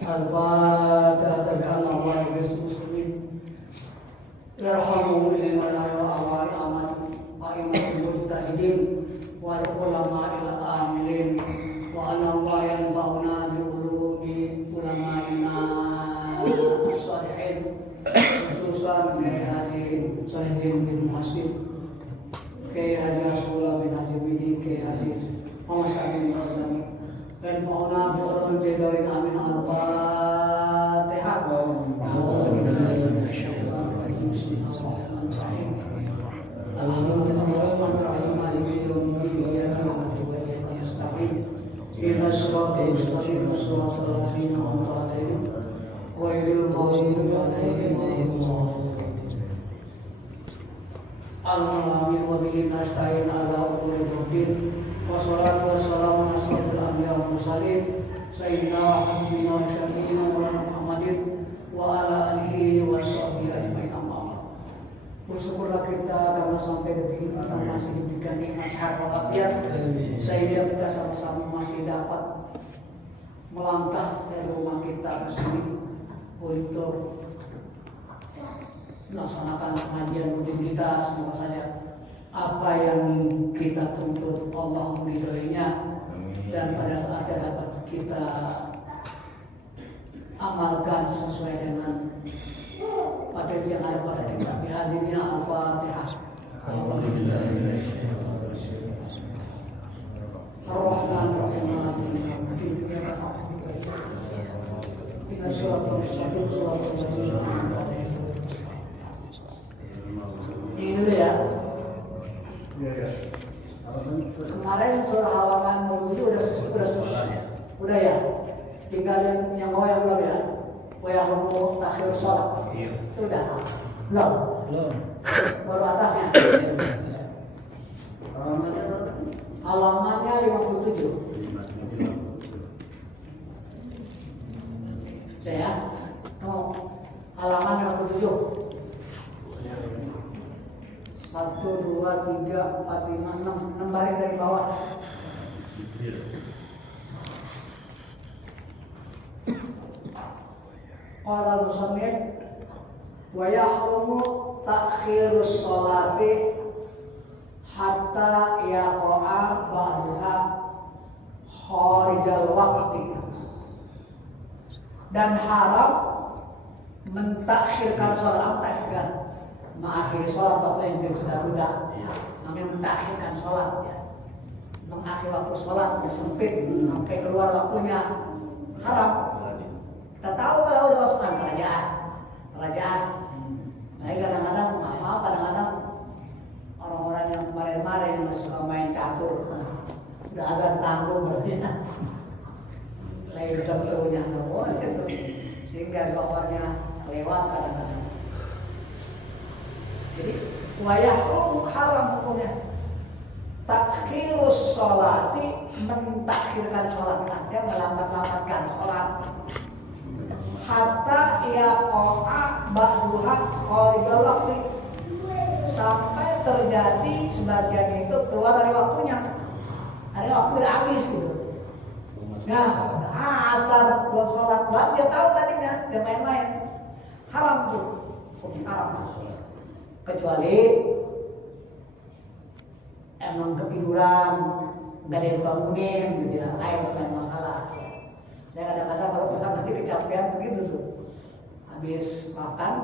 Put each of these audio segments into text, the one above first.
Al-Fatihah. Tabi'allahu muslimin. Yarhamu inna wa awali aman A'imatul mujtahidin wal ulama'il amilin wa anna wa yanfa'una bi ulumi ulama'ina as-salihin khususan Kiai Haji Salihin bin Masjid, Kiai Haji Rasulullah bin Haji Bidi, Kiai Haji Muhammad Sa'id bin Azami yanfa'una bi ulumi bidarin amin. Al-Fatihah. Bismillahirrahmanirrahim. Maliki yaumiddin. Iyyaka na'budu wa iyyaka nasta'in. Ihdinas siratal mustaqim. Shiratal ladzina an'amta 'alaihim ghairil maghdubi 'alaihim waladdallin. Al-Mu'min wa bihi nasta'in ala umuril din. Wassalatu wassalamu ala asyrofil anbiya'i wal mursalin sayyidina wa habibina wa syafi'ina Muhammadin wa ala alihi wa sahbihi ajmain. Bersyukurlah kita karena sampai detik ini kita masih diberikan nikmat sehat walafiat, sehingga kita sama-sama masih dapat melangkah dari rumah kita ke sini untuk melaksanakan pengajian rutin kita. Semoga saja apa yang kita tuntut Allah meridhoinya dan pada saatnya dapat kita amalkan sesuai dengan potensi yang ada pada kita. Bihadirinya Al-Fatihah. Ar-Rahman-Rahim. Ini dulu ya. Kemarin surah Halaman menuju udah ya. Tinggal yang goyang belum ya? Goyang takhir sholat. Sudah. Belum. Baru atasnya. Halamannya 57. Saya halaman 57. 1, 2, 3, 4, 5, 6 baris dari bawah. Qala al-musannif wa yahrumu ta'khirus sholati hatta yaqa'a ba'daha kharijal waqti, dan haram mentakhirkan sholat, mengakhiri sholat waktu yang sudah namanya mentakhirkan sholat ya. Mengakhiri waktu sholat sempit sampai keluar waktunya, haram. Kita tahu kalau udah masuk kerajaan. Nah, kadang-kadang kadang-kadang orang-orang yang kemarin-kemarin yang suka main catur, udah azan tanggung berarti lagi serunya boleh itu, sehingga zohornya lewat kadang-kadang. Jadi wayahrum haram hukumnya takhirus sholati, mentakhirkan sholat, artinya melambat-lambatkan sholat, hatta yaqa'a ba'daha kharijal waqti, sampai terjadi sebagian itu keluar dari waktunya. Ada waktu udah habis gitu. Nah, asar belum sholat, belum dia tahu tadinya dia main-main, haram tuh, haram sholat. Kecuali emang ketiduran, nggak ada yang bangunin gitu ya, bukan masalah. Dan kadang-kadang kalau pernah nanti kecapean begitu tuh, habis makan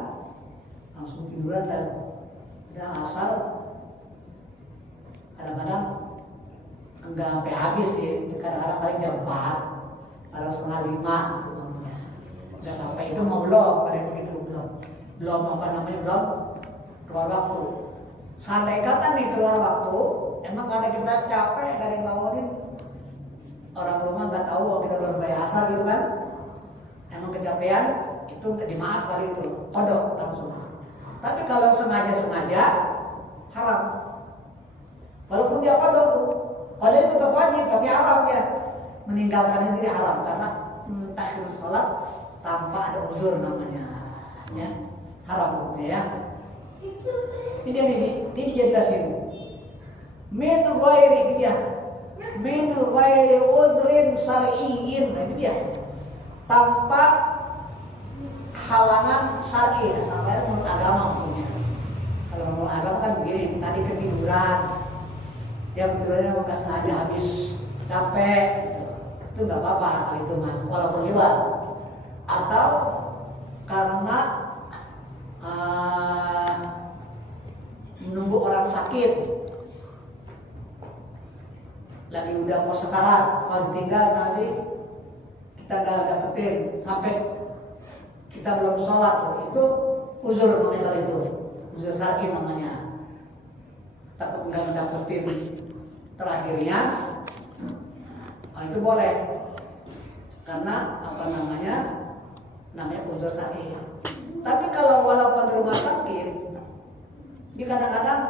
langsung tiduran dan asal kadang-kadang enggak sampai habis sih, kadang-kadang paling jam 4, kalau setengah 5 itu namanya. Enggak sampai itu mau belum, pada begitu belum belum keluar waktu. Seandainya kata nih keluar waktu, emang karena kita capek, gak ada yang bangunin, orang rumah nggak tahu kalau kita belum bayar asar gitu kan, emang kecapean, itu nggak dimaaf kali itu, kodok langsung. Tapi kalau sengaja haram. Walaupun dia kodok, kalau itu tetap wajib, tapi haram ya. Meninggalkan ini haram karena takhir sholat tanpa ada uzur namanya, ya haram hukumnya ya. Ini dijelasin. Min ghairi uzrin syar'iyyin, nah ini dia. tanpa halangan syar'i, sampai menurut agama maksudnya. Kalau menurut agama kan begini, tadi ketiduran, dia tidurnya nggak sengaja habis capek, gitu. Itu nggak apa-apa kalau itu mah, walaupun lewat. Atau karena menunggu orang sakit, lagi udah mau sekarat, kalau tinggal nanti kita nggak dapetin sampai kita belum sholat, itu uzur namanya. Kalau itu uzur syar'i namanya, takut nggak dapetin terakhirnya, itu boleh karena apa namanya uzur syar'i. Tapi kalau walaupun di rumah sakit, di kadang-kadang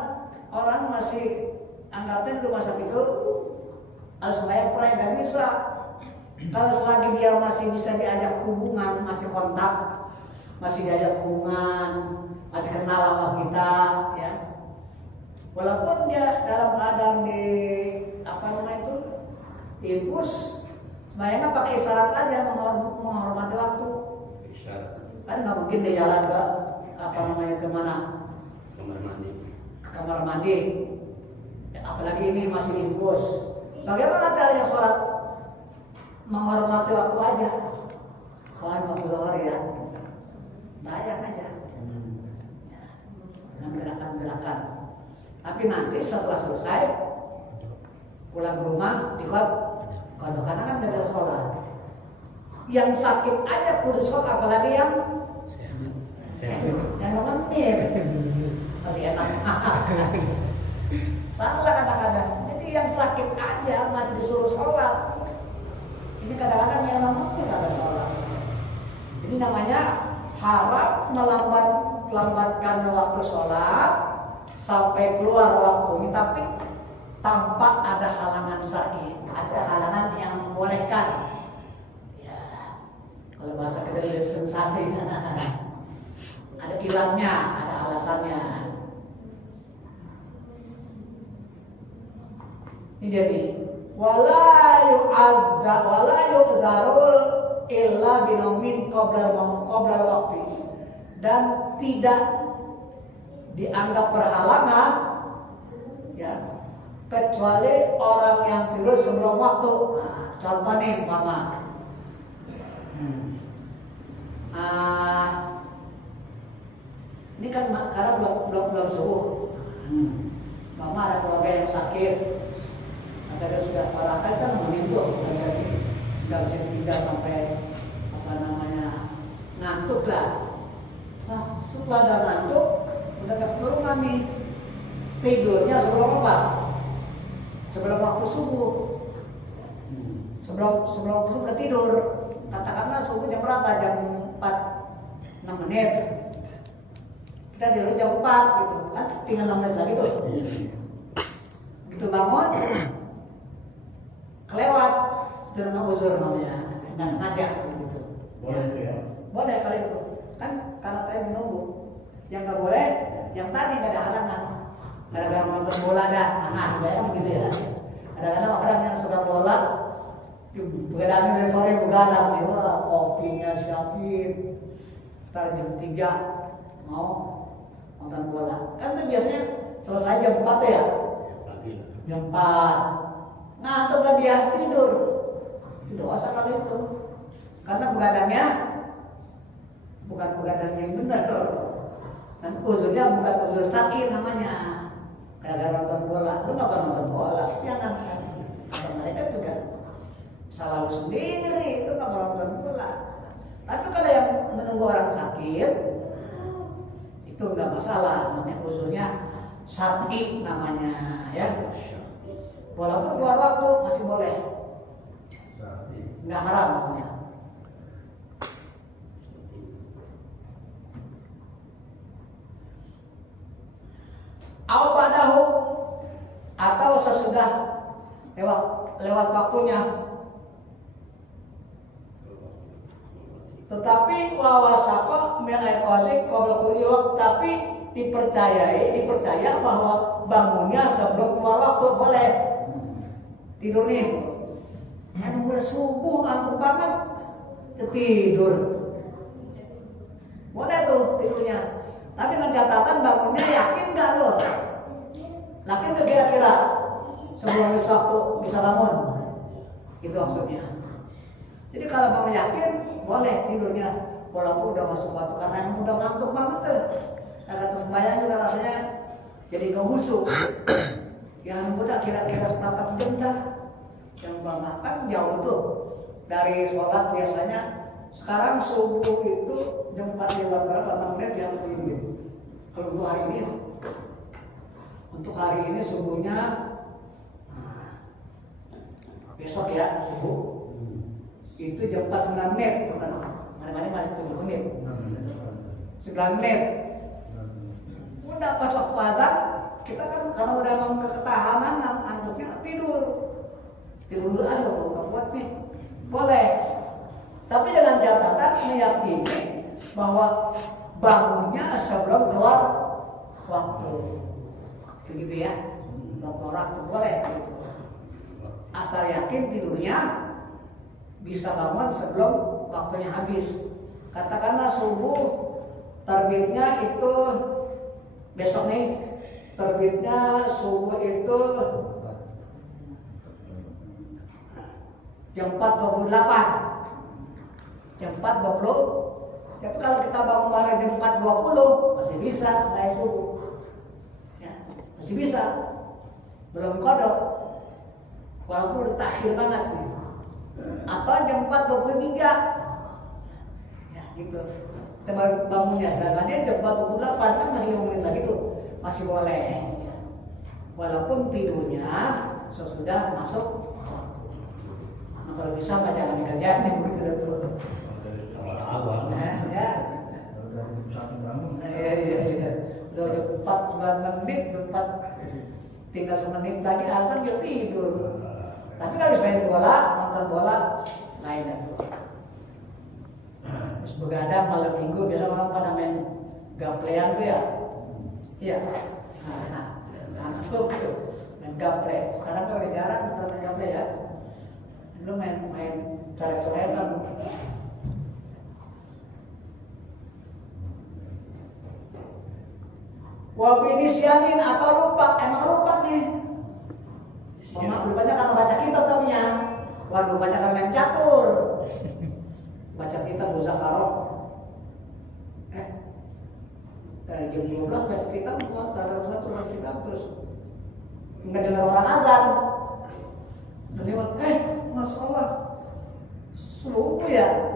orang masih anggapnya di rumah sakit itu harus bayar pray, nggak bisa. Kalau selagi dia masih bisa diajak hubungan, masih kontak, masih diajak hubungan, masih kenal sama kita, ya. Walaupun dia dalam keadaan di apa namanya itu infus, bayangnya pakai isyarat aja, menghormati waktu. Kan nggak mungkin dia jalan ke apa namanya kemana? Kamar mandi. Ke kamar mandi. Ya, apalagi ini masih infus. Bagaimana caranya sholat? Menghormati waktu aja. Wah, waktu hari ya. Bayang aja. Ya, dengan gerakan-gerakan. Tapi nanti setelah selesai pulang ke rumah kalau karena kan tidak ada sholat. Yang sakit aja kudu sholat, apalagi yang mentir masih enak. Salah kadang-kadang. Jadi yang sakit aja masih disuruh sholat. Ini kadang-kadang yang mentir ada sholat. Ini namanya haram melambatkan waktu sholat sampai keluar waktunya, tapi tanpa ada halangan syar'i, ada halangan yang membolehkan. Ya, kalau bahasa kita dispensasi, ada ilahnya, ada alasannya. Ini jadi wala yu'dzarul illa binaumin qabla waqti, dan tidak dianggap berhalangan ya kecuali orang yang tidur sebelum waktu. Nah, contoh nih umpama ini kan karena belum subuh. Mama ada keluarga yang sakit, ada sudah parah kan meninggal, nggak bisa tinggal sampai apa namanya ngantuk lah. Nah, setelah ada ngantuk, udah ke rumah nih, tidurnya sebelum apa? Sebelum waktu subuh. Sebelum subuh ke tidur. Katakanlah subuh jam berapa? Jam 4, 6 menit. Kita tidur jam 4 gitu, kan tinggal 6 menit lagi tuh. Gitu bangun, kelewat, itu namanya uzur namanya, nggak sengaja gitu. Boleh ya? Boleh kalau itu, kan karena tadi menunggu. Yang nggak boleh, yang tadi nggak ada halangan. Gara-gara nonton bola dah, bayang gitu ya. Kadang-kadang orang yang suka bola, begadang dari sore begadang nih, wah kopinya siapin. Ntar jam 3 mau nonton bola. Kan itu biasanya selesai jam 4 ya. Jam 4. Ngantuk lah dia tidur. Itu dosa kali itu. Karena begadangnya bukan begadang yang benar. Dan uzurnya bukan uzur syar'i namanya. Gara-gara nonton bola, lu nggak pernah nonton bola, kesianan kan? Ada mereka juga salah lu sendiri, lu nggak pernah nonton bola. Tapi kalau yang menunggu orang sakit, itu nggak masalah, namanya uzurnya syar'i namanya, ya. Walaupun keluar waktu masih boleh, nggak haram maksudnya. Padahu atau sesudah lewat waktunya. Tetapi wawasako melekosik qabla, tapi dipercaya bahwa bangunnya sebelum keluar waktu boleh. Tidur nih, nunggu subuh ngantuk banget, tidur. Boleh tuh tidurnya. Tapi dengan catatan bangunnya yakin nggak lo? Yakin nggak kira-kira sebelum waktu bisa bangun? Itu maksudnya. Jadi kalau bangun yakin, boleh tidurnya. Walaupun udah masuk waktu karena emang udah ngantuk banget tuh. Kata sembahyang juga rasanya jadi kehusuk. Yang udah kira-kira seperempat jam dah. Yang bangun kan jauh tuh dari sholat biasanya. Sekarang subuh itu jam 4 lewat berapa? 6 menit ya 7 menit. Kalau untuk hari ini, subuhnya besok ya subuh itu jam 4 9 menit. Mana-mana masih 7 menit. 9 menit. Udah pas waktu azan kita kan karena udah mau ketahanan ngantuknya tidur dulu aja kalau buat nih boleh. Tapi dengan catatan meyakini bahwa bangunnya sebelum keluar waktu. Begitu ya. Belum keluar waktu boleh gitu. Asal yakin tidurnya bisa bangun sebelum waktunya habis. Katakanlah subuh terbitnya itu besok nih terbitnya subuh itu jam 4.28. Jam 4.20. Tapi kalau kita bangun bareng jam 4.20 masih bisa selain subuh. Ya, masih bisa. Belum kodok. Walaupun udah takhir banget nih. Atau jam 4.23. Ya, gitu. Kita baru bangunnya sedangkan jam 4.28 kan masih 5 menit lagi tuh. Masih boleh. Ya. Walaupun tidurnya sesudah masuk waktu. Nah, kalau bisa mah jangan dikerjain yang begitu tuh. Awal. Ya. Iya. Udah 4 menit, tinggal semenit lagi azan dia tidur. Tapi kalau main bola, nonton bola lain itu. Terus begadang malam minggu biasa orang pada main gaplean tuh ya. Iya. Ngantuk tuh main gaple. Sekarang kan udah jarang main gaple ya. Dulu main coret-coretan. Wabinisianin atau lupa, emang lupa nih. Lupanya kan baca kitab tamunya. Lupanya kan main catur. Baca kitab Muzakarah. Dari jam 12 baca kitab, taruh baca kitab terus nggak dengar orang azan. Lewat, masuk Allah. Subuh ya.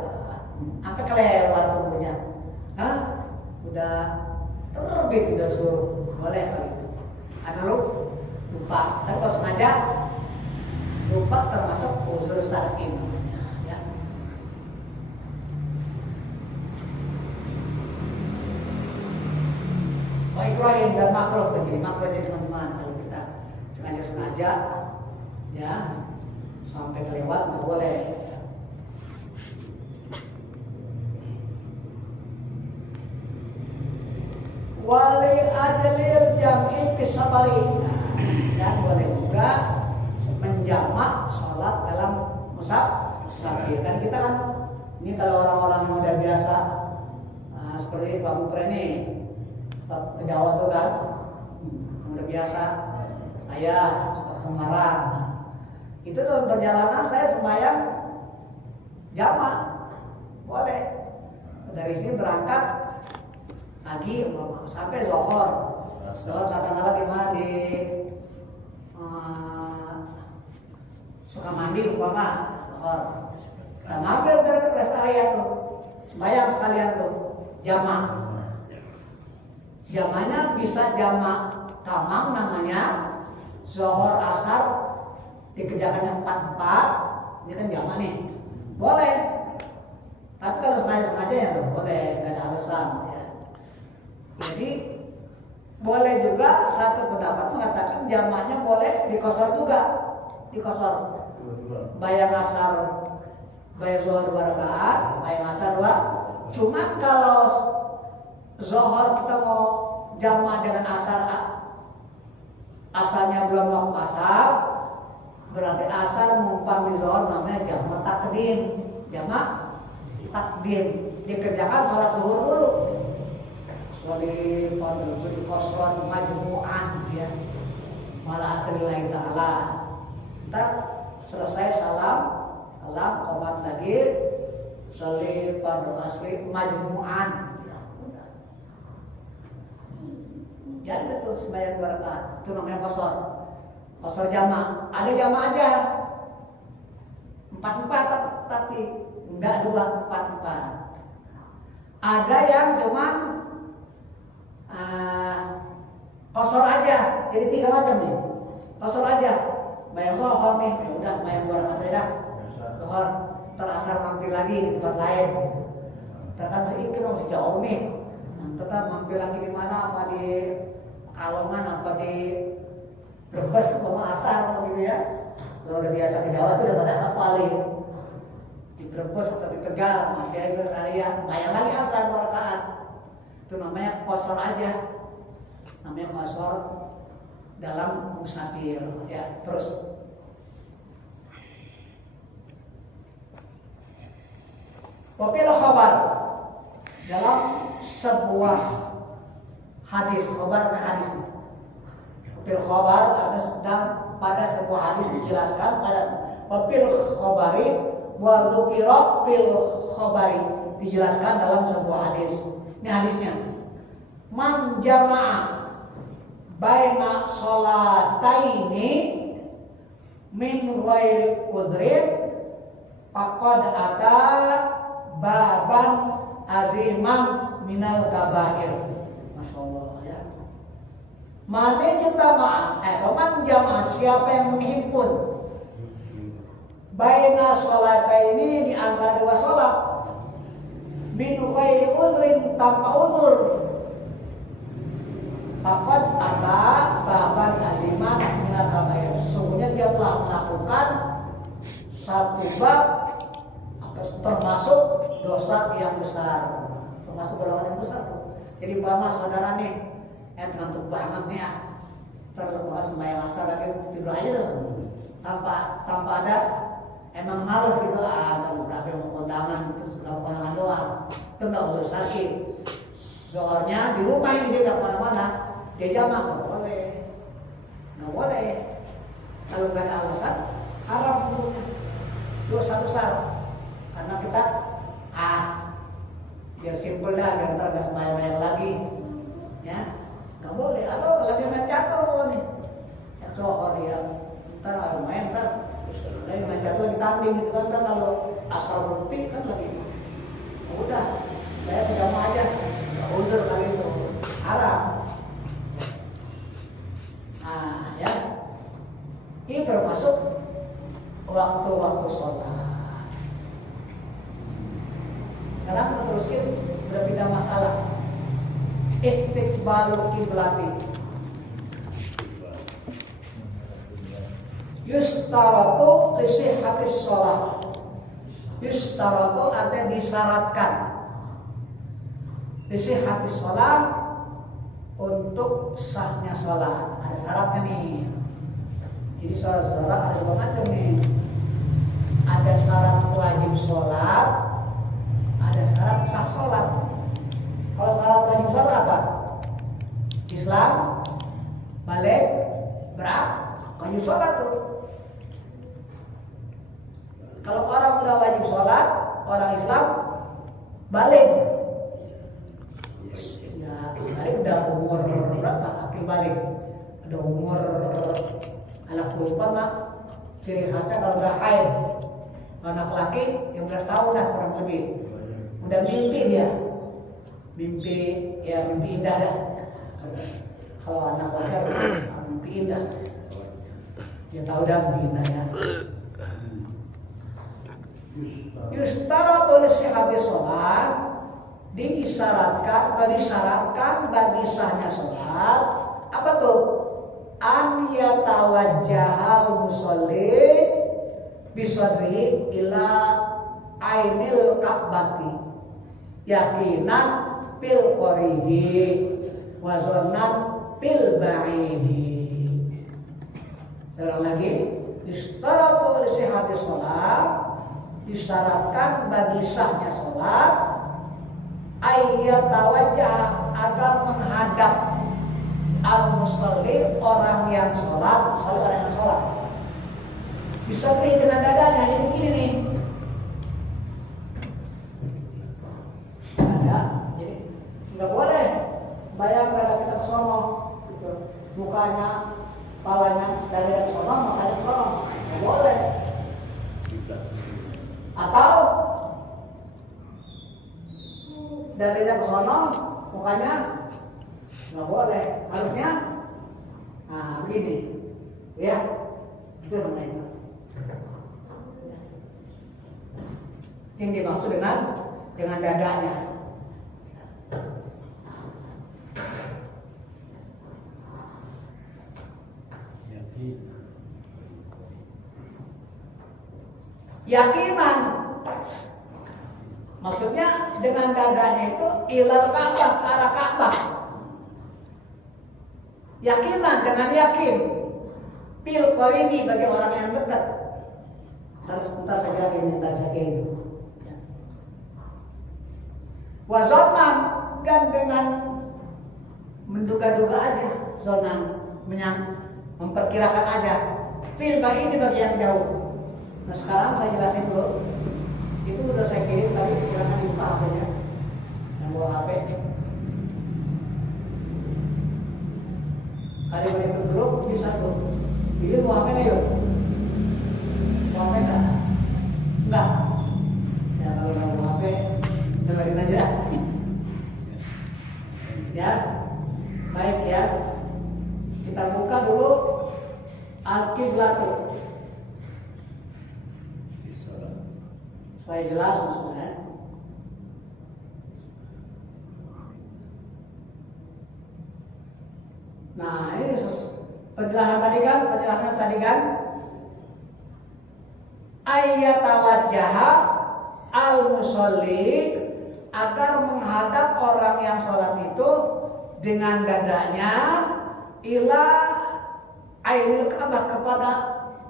Apa kelewat subuhnya? Hah? Udah terbit udah suruh boleh kali itu. Karena lupa. Tapi kalau sengaja lupa termasuk uzur syar'i namanya. Ya. Ikrahin dan makruh jadi makruh jadi teman-teman kalau kita sengaja ya sampai kelewat nggak boleh. Wali adlil jam'i kisabari dan boleh juga menjamak sholat dalam musafir. Kan kita kan ini kalau orang-orang yang udah biasa seperti Pak Bupre ini ke Jawa tuh kan udah biasa saya suka Semarang itu dalam perjalanan saya sembahyang jamak boleh dari sini berangkat pagi sampai Zohor katakanlah di mana di Sukamandi umpama Zohor kita ngambil dari rest area tuh sembahyang sekalian tuh jamak. Jamaknya bisa jamak tamam namanya Zohor Asar dikerjakan 4-4 ini kan jamak nih boleh. Tapi kalau sengaja ya nggak boleh, nggak ada alasan ya. Jadi boleh juga satu pendapat mengatakan jamaknya boleh dikosor juga, dikosor. Bayang asar, bayang Zohor 2 rakaat, bayang asar 2. Cuma kalau Zohor kita mau jamak dengan asar, asalnya belum waktu asar, berarti asar numpang di Zohor namanya jamak takdim, jamak dikerjakan sholat zuhur dulu. Sholat kosron majmu'an ya. Malah aslillahi ta'ala. Ntar selesai salam qomat lagi sholat fardu asli majmu'an. Jadi itu sembahyang 2 rakaat. Itu namanya qashar. Qashar jama'. Ada jama' aja. 4-4 tapi enggak 2, 4-4. Ada yang cuman qashar aja. Jadi 3 macam nih. Qashar aja. Bayang zuhur nih, ya udah bayang 2 rakaat aja dah. Zuhur terasar mampir lagi di tempat lain. Terkadang itu masih jauh nih. Tetap mampir lagi di mana, apa di Kalongan, apa di Brebes, sama asar gitu ya. Kalau udah biasa ke Jawa itu udah pada hafalin. Di Brebes atau di Tegal, mampir ke area, bayang lagi asar 2 rakaat. Itu namanya qashar aja. Namanya qashar dalam musafir ya. Terus wafil khabar dalam sebuah hadis, khabar dan hadis. Wafil khabar sedang pada sebuah hadis dijelaskan pada wafil khabari wa dzukira fil khabari dijelaskan dalam sebuah hadis. Ini hadisnya. Man jama'a baina sholataini min ghairi udhrin faqad ata baban aziman minal kabair. Masya Allah ya. Mana man jamaah siapa yang menghimpun baina sholataini di antara 2 sholat min ghairi udhrin tanpa udhur. Faqad ada baban aziman minal kabair. Sesungguhnya dia telah melakukan satu bab termasuk dosa yang besar, termasuk golongan yang besar. Jadi umpama saudara nih, ngantuk banget nih ya, terlepas sembahyang asar lagi tidur aja dah, tanpa ada emang males gitu, kalau berapa yang mau kondangan terus berapa kondangan doang, itu nggak boleh sakit. Soalnya di rumah ini dia nggak kemana-mana, dia jamaah nggak boleh. Kalau nggak ada alasan, haram hukumnya, dosa besar. Karena kita biar simpel dah, biar ntar gak sembahyang lagi ya, nggak boleh. Atau lagi main catur nih ya, soal ya ntar main lagi main catur lagi tanding gitu kan. Ntar kalau asal berhenti kan lagi udah saya pejama aja, nggak uzur kali itu, haram. Ya ini termasuk waktu-waktu sholat. Sekarang kita teruskan berbeda masalah. Istiqbalul kiblati. Yustaratu li sihhatis shalah. Yustaratu artinya disyaratkan. Li sihhatis shalah, untuk sahnya sholat. Ada syaratnya nih. Jadi sholat ada 2 macam nih. Ada syarat wajib sholat, ada syarat sah sholat. Kalau syarat wajib sholat apa? Islam, balik, wajib sholat tuh. Kalau orang udah wajib sholat, orang Islam balik. Ya, balik udah umur berapa? Akhir balik. Ada umur anak perempuan mah ciri khasnya kalau udah haid. Anak laki yang 11 tahun lah kurang lebih. Udah mimpi dia, mimpi indah dah. Kalau anak laki mimpi indah, dia tahu dah mimpi indah ya. Yustaratu li sihhati sholat, disyaratkan bagi sahnya sholat apa tuh? An yatawajjahal musolli bisadri ila ainil ka'bati yakinan pil qaribi wa zannan pil ba'idi. Ulang lagi, yustaratu li sihhati shalah, disyaratkan bagi sahnya sholat ayyatawajjah agar menghadap al-musalli orang yang sholat, orang yang sholat. Bisa beri dengan dadanya, jadi begini nih. Ada, jadi nggak boleh bayang dada kita ke sono, gitu. Mukanya, kepalanya dada ke sono, makanya ke sono, nggak boleh. Atau dadanya ke sono, mukanya nggak boleh, harusnya nah begini, ya, itu namanya. Yang dimaksud dengan dadanya. Yakinan, maksudnya dengan dadanya itu ilal Ka'bah, ke arah Ka'bah. Yakinan dengan yakin, pil qaribi bagi orang yang dekat. Ntar saja itu. Wazonan dan dengan menduga-duga aja, zonan memperkirakan aja. Fil ini bagi yang jauh. Nah sekarang saya jelasin dulu. Itu udah saya kirim tadi, silakan dibuka HP-nya. Yang bawa HP. Kali berikut grup bisa tuh. Ini bawa HP-nya yuk. Bawa HP enggak? Enggak. Ya kalau nggak bawa HP, dengerin aja. Ya, baik ya. Kita buka dulu Al-Qiblat supaya jelas maksudnya. Nah ini penjelasan tadi kan ayyatawajjaha al-musolli agar menghadap orang yang sholat itu dengan dadanya ila ainul Ka'bah, kepada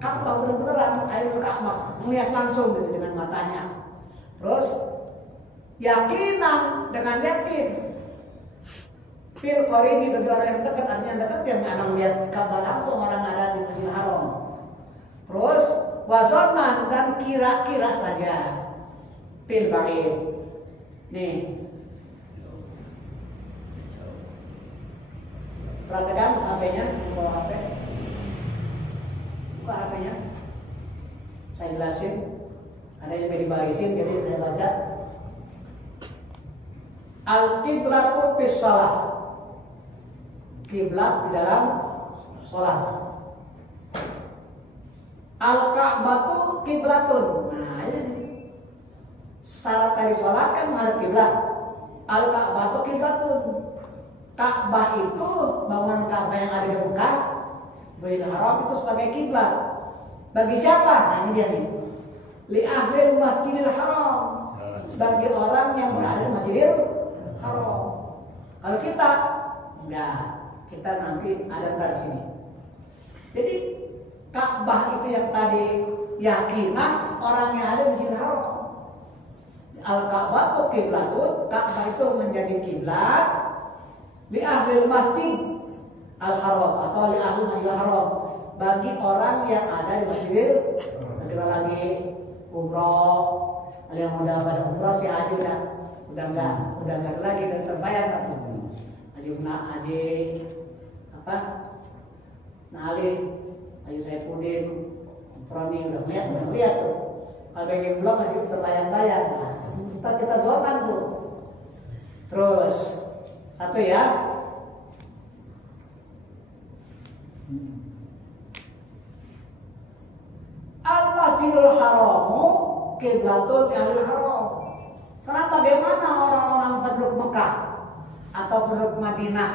Ka'bah, benar-benar ainul Ka'bah, melihat langsung gitu dengan matanya. Terus yakinan, dengan yakin, fil qaribi bagi orang yang dekat, artinya dekat yang memang melihat Ka'bah langsung, orang ada di Masjidil Haram. Terus wazonan dan kira-kira saja, fil ba'id. Nih, perhatikan HP-nya, bawa HP. Buka HP-nya. Saya jelasin. Ada yang dibarisin, jadi saya baca. Al-qiblatu fis shalah. Kiblat di dalam sholat. Al-Ka'batu kiblatun. Nah, ini syarat tadi sholat kan menghadap kiblat. Al-Ka'batu kiblatun. Ka'bah itu, bangunan Ka'bah yang ada di Mekah, Masjidil Haram itu sebagai kiblat. Bagi siapa? Nah ini dia nih. Li ahlil Masjidil Haram. Bagi orang yang berada di Masjidil Haram. Kalau kita, enggak. Kita nanti ada di sini. Jadi Ka'bah itu yang tadi yakinan orang yang ada di Masjidil Haram. Al-Ka'bah itu kiblatun. Ka'bah itu menjadi kiblat li ahlil masjid al-haram atau li ahlil masjidil haram, bagi orang yang ada di Masjidil. Kita lagi umroh, ada yang udah pada umroh sih haji udah enggak lagi, dan terbayang tuh haji apa haji Saifuddin umroh nih udah lihat tuh. Kalau yang belum masih terbayang-bayang. Nah, kita zonan tuh. Terus satu ya. Al-Masjidil Haramu kiblatun ahlil haram. Karena bagaimana orang-orang penduduk Mekah atau penduduk Madinah,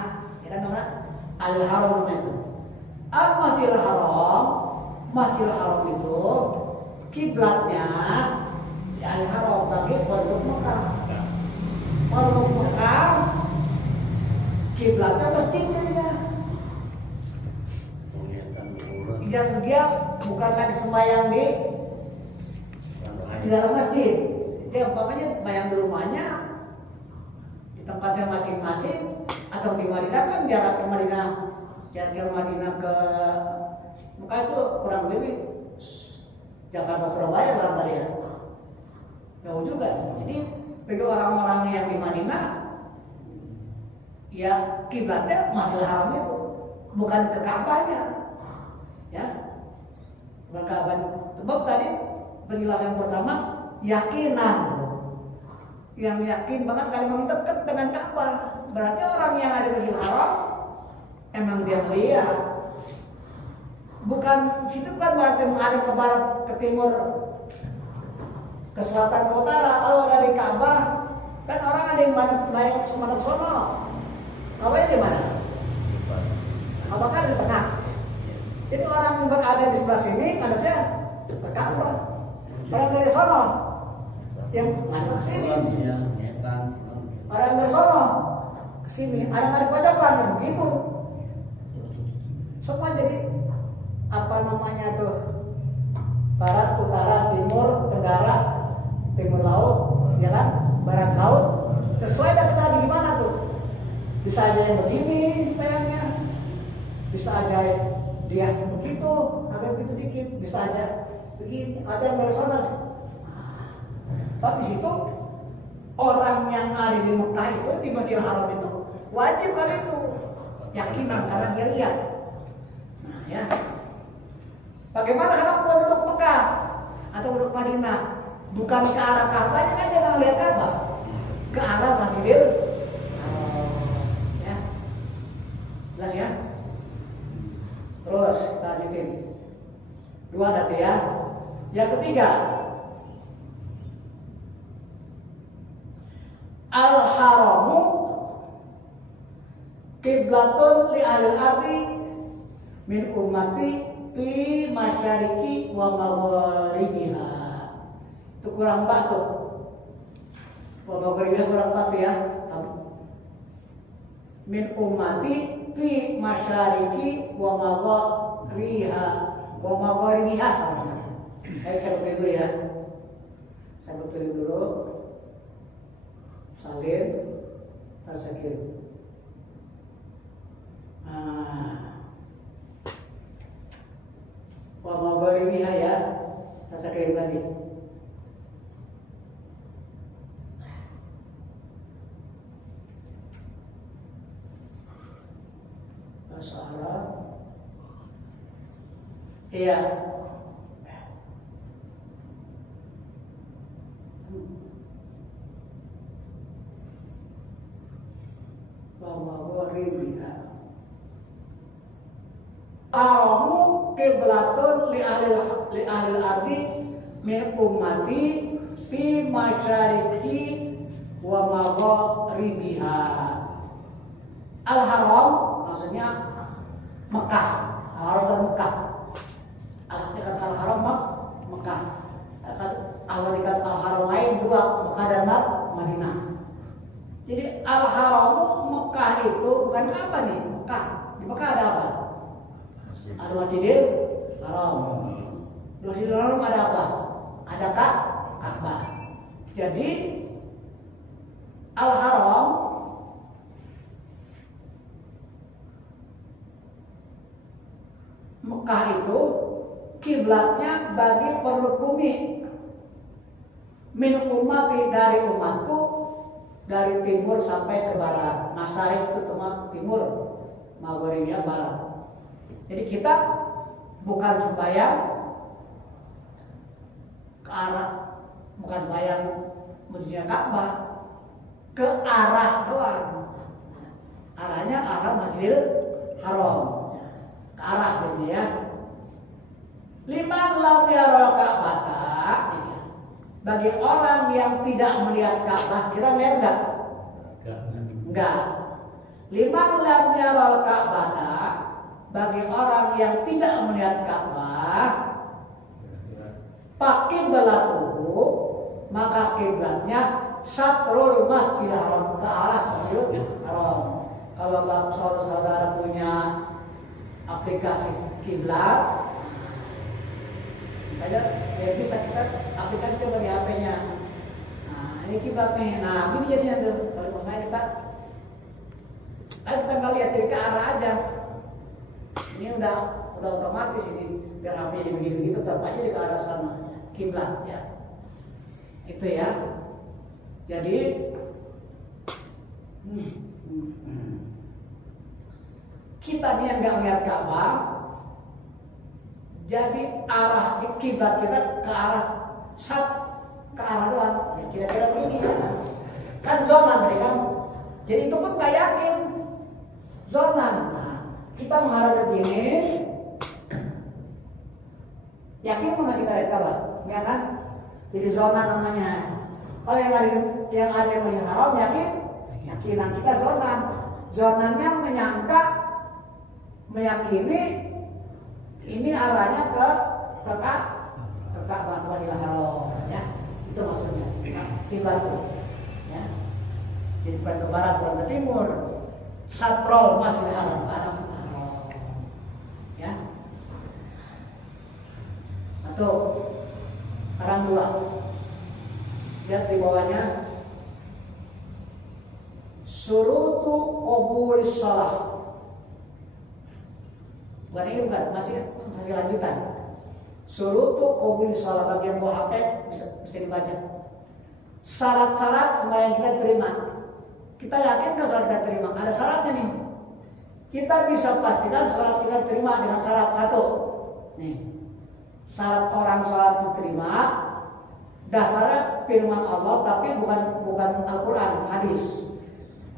ya kan teman? Al-Haram itu. Al-Masjidil Haram, Masjidil Haram itu kiblatnya di Al-Haram bagi penduduk Mekah. Penduduk Mekah kiblatnya masjidnya ya. Yang dia bukan lagi sembahyang di di dalam masjid. Dia umpamanya bayang di rumahnya, di tempatnya masing-masing, atau di Madinah kan jarak ke Madinah ke Mekah itu kurang lebih Jakarta Surabaya barangkali ya. Jauh juga. Jadi bagi orang-orang yang di Madinah, ya kiblatnya Masjidil Haram itu, bukan ke Ka'bahnya, ya, bukan Ka'bah. Sebab tadi penjelasan pertama yakinan, yang yakin banget kalau memang dekat dengan Ka'bah, berarti orang yang ada di Masjidil Haram emang dia melihat. Bukan situ kan berarti menghadap ke barat, ke timur, ke selatan, ke utara. Kalau dari Ka'bah kan orang ada yang banyak ke sana sono. Ka'bahnya di mana? Ka'bah kan di tengah. Jadi orang yang berada di sebelah sini ngadepnya ke Ka'bah. Orang dari sono yang ngadep ke sini. Orang dari sono ke sini. Ada ngadep pojokan yang begitu. Semua jadi apa namanya tuh, barat, utara, timur, tenggara, timur laut, ya kan, barat laut, sesuai dengan kita lagi gimana tuh. Bisa aja yang begini bayangnya, bisa aja dia begitu, agak begitu dikit, bisa aja begini, ada yang dari sana. Tapi situ orang yang ada di Mekah itu, di Masjidil Haram itu wajib kali itu yakinan karena dia lihat. Nah ya, bagaimana kalau penduduk Mekah atau penduduk Madinah bukan ke arah Ka'bahnya kan jangan lihat Ka'bah, ke arah Masjidil ya. Jelas ya? Terus kita lanjutin. Dua tadi ya. Yang ketiga, al-haramu qiblatun li ahli ardi min ummati fi masyariki wa magharibiha. Itu kurang 4 tuh. Wa magharibiha kurang 4 ya. Min ummati fi masyariki wa magharibiha. Wa magharibiha sama. Saya pilih dulu ya. Saya pilih dulu. Salin, tersakir. Wa magharibiha ya, tersakir tadi. Bahasa Arab. Iya. Haramu qiblatun li ahli ardi min ummati fi masyariki wa magharibiha. Al-Haram maksudnya Mekah. Haram dan Mekah. Al-Haram Al-Haram Mekah. Allah dikatakan Al-Haram lain dua, Mekah dan Madinah. Jadi Al-Haram Mekah itu bukan apa nih? Mekah. Di Mekah ada apa? Ada Masjidil Haram. Di Masjidil Haram ada apa? Ada Ka'bah. Jadi Al-Haram Mekah itu kiblatnya bagi penduduk bumi. Min ummati dari umatku dari timur sampai ke barat. Masyarik itu timur, Magharibiha barat. Jadi kita bukan sembahyang ke arah, bukan sembahyang menuju Ka'bah, ke arah doang. Arahnya arah Masjidil Haram, ke arah ini ya. Liman lam yaral Ka'bata, bagi orang yang tidak melihat Ka'bah, kita lihat enggak? Enggak. Liman lam yaral Ka'bata, bagi orang yang tidak melihat Ka'bah, pakai belatuhu, maka kiblatnya satrul Masjidil Haram, ke arah Masjidil Haram. Kalau saudara punya aplikasi kiblat, Makanya ya bisa kita aplikasi coba di HP-nya. Nah, ini kiblat nih. Nah, gini jadinya tuh. Kalau pemain kita, ayo kita nggak lihat dari ke arah aja. Ini udah otomatis ini. Biar HP jadi begitu tetap aja di ke arah sana. Kiblat ya. Itu ya. Jadi kita nih yang nggak lihat Ka'bah, jadi arah kiblat kita ke arah doang. Ya, kira-kira begini ya. Kan zona tadi kan. Jadi itu pun nggak yakin zona. Nah, kita menghadap begini, yakin mana kita lihat Ka'bah, ya kan? Jadi zona namanya. Kalau yang ada yang haram yakin, yakinan kita zona. Zonanya meyakini ini arahnya ke Ka'bah haram, ya. Itu maksudnya. Kiblat ya. Jadi bukan ke barat, bukan ke timur. Satrol masih haram, haram. Ya. Atau sekarang dua. Lihat di bawahnya. Surutu qabulis shalah. Bukan ini bukan, masih lanjutan. Surutu qabulis shalah, bagian bawah HP bisa dibaca. Syarat-syarat sembahyang kita terima. Kita yakin nggak sholat kita terima? Ada syaratnya nih. Kita bisa pastikan sholat kita terima dengan syarat satu. Nih, syarat orang sholat diterima dasarnya firman Allah, tapi bukan Al-Quran, hadis.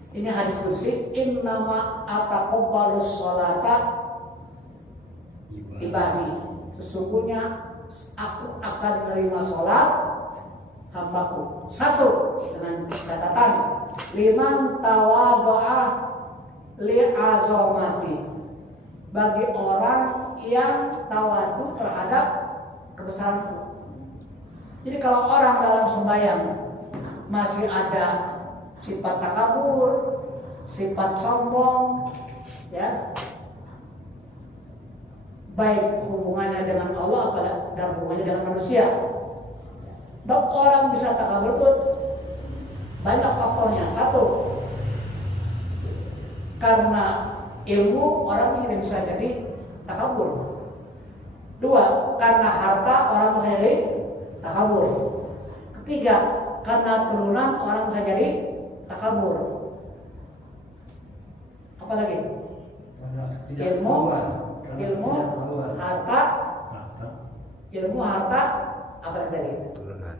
Ini hadis kursi. Innama ataqabbalus sholata ibadi. Sesungguhnya aku akan menerima sholat hambaku. Satu, dengan catatan liman tawadha'a li'azamati, bagi orang yang tawadu terhadap kebesaran. Jadi kalau orang dalam sembahyang masih ada sifat takabur, sifat sombong, ya, baik hubungannya dengan Allah dan hubungannya dengan manusia. Dan orang bisa takabur itu banyak faktornya. Satu, karena ilmu orang tidak bisa jadi takabur. Dua, karena harta orang bisa jadi takabur. Ketiga, karena turunan orang bisa jadi takabur. Apa lagi? Ilmu, harta, apa lagi? Turunan.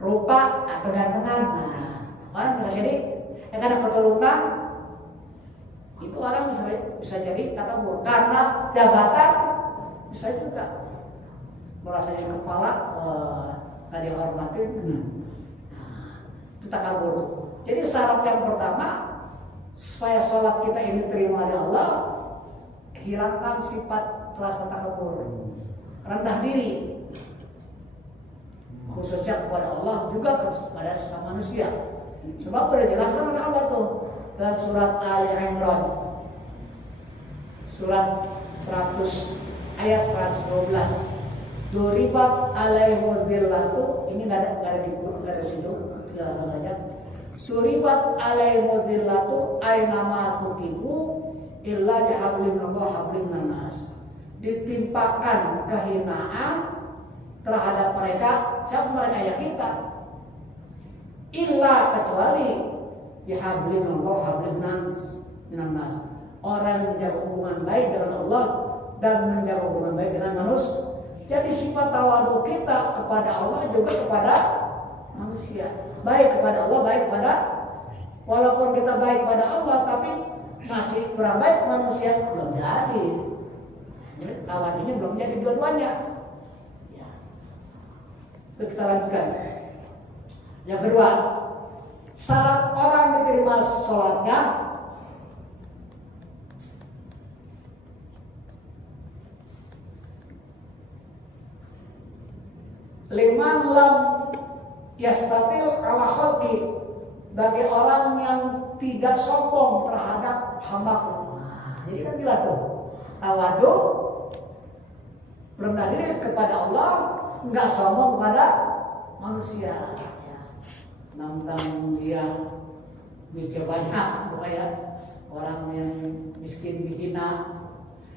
Rupa, kegantengan. Nah, orang bisa jadi, karena keturunan itu orang bisa jadi takabur. Karena jabatan bisa juga. Merasa jadi kepala, nggak dihormatin. Itu takabur. Jadi syarat yang pertama supaya sholat kita ini terima oleh Allah, hilangkan sifat rasa takabur, rendah diri, khususnya kepada Allah, juga kepada sesama manusia. Sebab boleh jelaskan oleh Allah tuh dalam surat Ali Imran, surat 100 ayat 112. Duribat alaihimul dhillatu, ini nggak ada di situ, tidak ada saja. Suribat alaihimul dhillatu aynama tuqifu illa bihablin Allah hablin nanas. Ditimpakan kehinaan terhadap mereka, siapa mereka? Ya kita. Illa kecuali bihablin Allah hablin nanas. Orang yang menjaga hubungan baik dengan Allah dan menjaga hubungan baik dengan manusia. Jadi sifat tawadu kita kepada Allah juga kepada manusia. Baik kepada Allah, baik kepada, walaupun kita baik kepada Allah, tapi masih kurang baik manusia, belum jadi. Jadi tawadunya belum jadi dua-duanya. Ya. Itu kita lanjutkan. Yang kedua, syarat orang diterima sholatnya liman lam yastatil ala khalqi, bagi orang yang tidak sombong terhadap hamba-Ku. Jadi kan jelas tuh, tawadu rendah diri kepada Allah nggak sombong kepada manusia. Namun dia duitnya banyak, ya. Orang yang miskin dihina.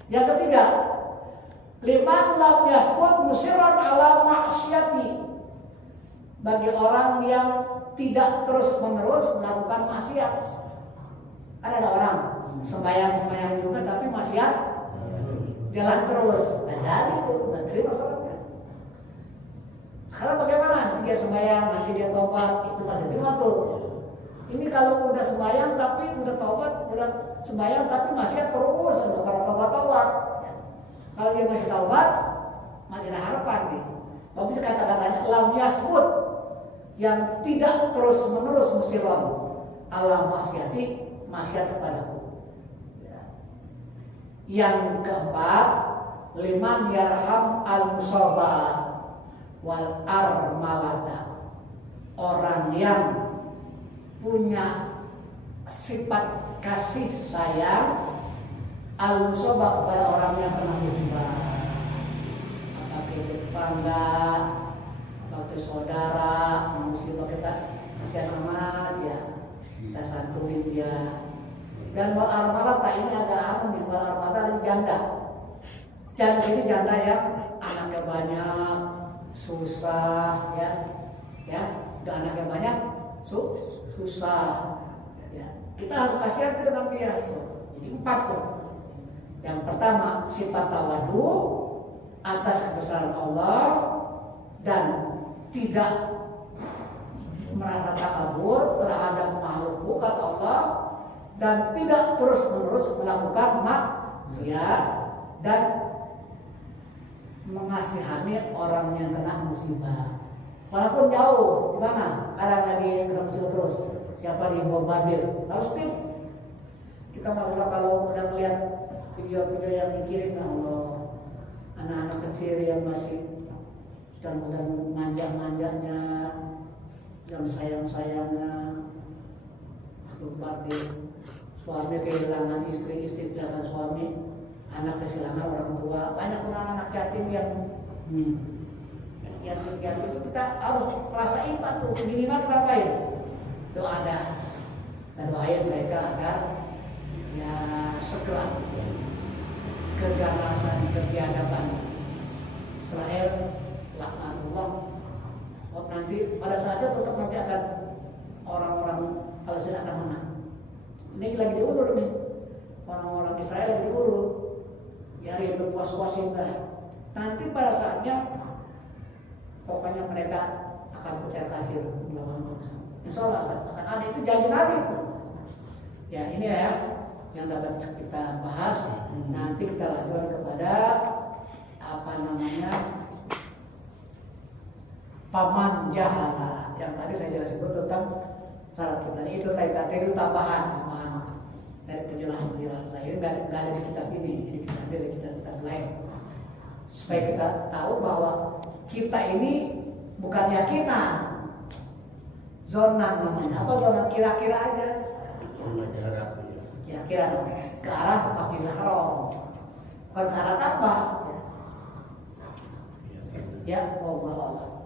Yang ketiga, liman lam yahbut musiran ala maksiati. Bagi orang yang tidak terus-menerus melakukan maksiat. Kan ada orang sembahyang juga tapi maksiat jalan terus. Nah, jadi itu nggak terima sholatnya. Sekarang bagaimana? Dia sembahyang, nanti dia tobat, itu masih terima tuh. Ini kalau udah sembahyang tapi udah tobat, udah sembahyang tapi maksiat terus, nggak pernah tobat-tobat. Kalau dia masih taubat, masih ada harapan nih. Tapi kata-katanya lam yasbut, yang tidak terus menerus musiron ala maksiati, maksiat kepadaku. Yang keempat, liman yarham al musaba wal armalata. Orang yang punya sifat kasih sayang al musaba kepada orang yang pernah musibah. Apakah itu tetangga, apakah itu saudara, musibah kita kasihan amat ya, kita santunin dia. Dan wal armalata ini agak aneh nih, wal armalata ini janda. Janda ini janda yang anaknya banyak, susah ya, udah anaknya banyak, susah. Ya. Kita harus kasihan ke dengan dia. Jadi 4 tuh. Yang pertama sifat tawadu atas kebesaran Allah dan tidak merasa takabur terhadap makhluk kata Allah dan tidak terus-menerus melakukan maksiat dan mengasihani orang yang kena musibah. Walaupun jauh, di mana? Kadang lagi kena musibah terus. Siapa di bombardir? Harus tim. Kita malah kalau udah melihat video-video yang dikirim Allah, anak-anak kecil yang masih sedang manja-manjanya, yang sayang-sayangnya, bombardir. Suami kehilangan istri kehilangan suami, anak kehilangan orang tua, banyak anak-anak yatim yang yatim itu kita harus rasa iman tuh. Minimal kita apain? Doa ada, kita doain mereka agar ya segera keganasan kebiadaban Israel laknatullah. Nanti pada saatnya tetap nanti akan orang-orang Palestina akan menang. Ini lagi diulur nih, orang-orang Israel lagi diulur, biarin berpuas-puasin dah. Nanti pada saatnya, pokoknya mereka akan percaya kafir melawan bangsa. Insya Allah akan ada, itu janji Nabi itu. Ya ini ya yang dapat kita bahas. Nanti kita lanjutkan kepada apa namanya paman jahala yang tadi saya jelas sebut tentang syarat kita. Itu tadi itu tambahan dari penjelasan lain, nggak ada di kitab ini, jadi kita ambil di kitab lain supaya kita tahu bahwa kita ini bukan yakinan, zona namanya apa, zona kira-kira aja, kira-kira ke arah Masjidil Haram, bukan ke arah Ka'bah. Ya Allah.